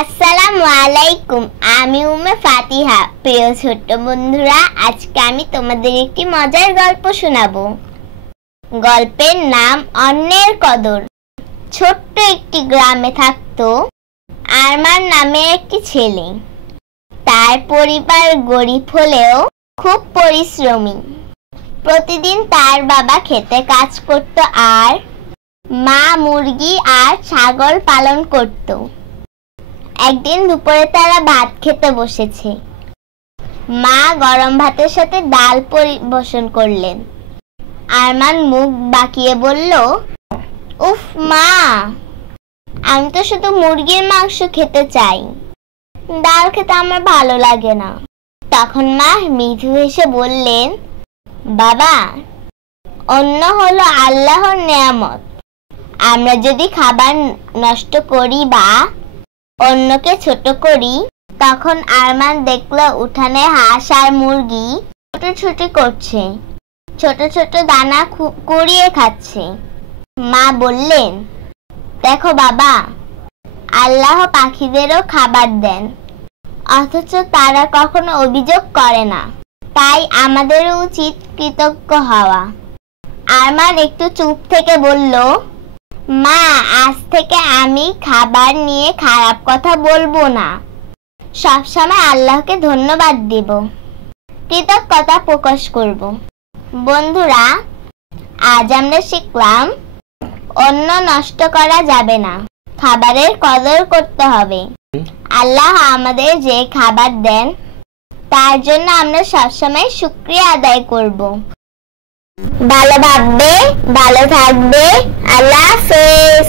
আসসালামু আলাইকুম। আমি উম্মে ফাতিহা। প্রিয় ছোট্ট বন্ধুরা, আজকে আমি তোমাদের একটি মজার গল্প শোনাবো। গল্পের নাম অন্যের কদর। ছোট্ট একটি গ্রামে থাকতো আরমান নামে একটি ছেলে। তার পরিবার গরিব হলেও খুব পরিশ্রমী। প্রতিদিন তার বাবা খেতে কাজ করত আর মা মুরগি আর ছাগল পালন করত। একদিন দুপুরে তারা ভাত খেতে বসেছে। মা গরম ভাতের সাথে ডাল পরিবেশন করলেন। আরমান মুখ বাঁকিয়ে বলল, উফ মা, আমি তো শুধু মুরগির মাংস খেতে চাই, ডাল খেতে আমার ভালো লাগে না। তখন মা মৃদু হেসে বললেন, বাবা, অন্ন হলো আল্লাহর নেয়ামত। আমরা যদি খাবার নষ্ট করি বা অন্যকে ছোট করি, তখন আরমান দেখলো উঠানে হাঁস আর মুরগি ছুটোছুটি করছে, ছোট ছোট দানা কুড়িয়ে খাচ্ছে। মা বললেন, দেখো বাবা, আল্লাহ পাখিদেরও খাবার দেন, অথচ তারা কখনো অভিযোগ করে না। তাই আমাদের উচিত কৃতজ্ঞ হওয়া। আরমান একটু চুপ থেকে বলল, মা, আজ থেকে আমি খাবার নিয়ে খারাপ কথা বলবো না, সবসময় আল্লাহকে ধন্যবাদ দেব, কৃতজ্ঞতা প্রকাশ করব। বন্ধুরা, আজ আমরা শিখলাম অন্ন নষ্ট করা যাবে না, খাবারের কদর করতে হবে। আল্লাহ আমাদের যে খাবার দেন তার জন্য আমরা সবসময় শুকরিয়া আদায় করব। ভালো ভাববে, ভালো থাকবে। আল্লাহ হাফেজ।